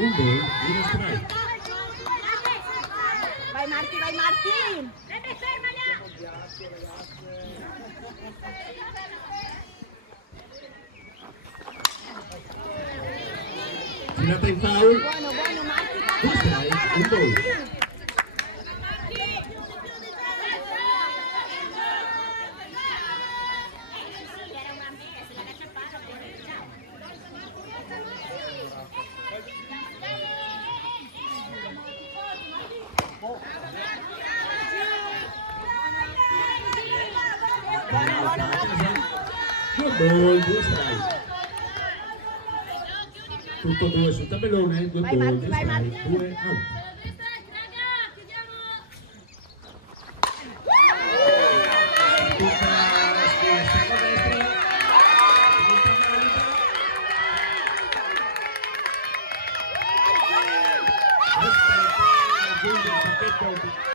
Un gol, uno strike. Vai Marti, vai Marti! Tirata in foul. Buono, buono Marti! Due strike, un gol. Due gol, due strike. Tutto due sul tabellone, due Vai, gol, Marti, due vai, strike, Marti. due out. Aspetta, aggiunge il pacchetto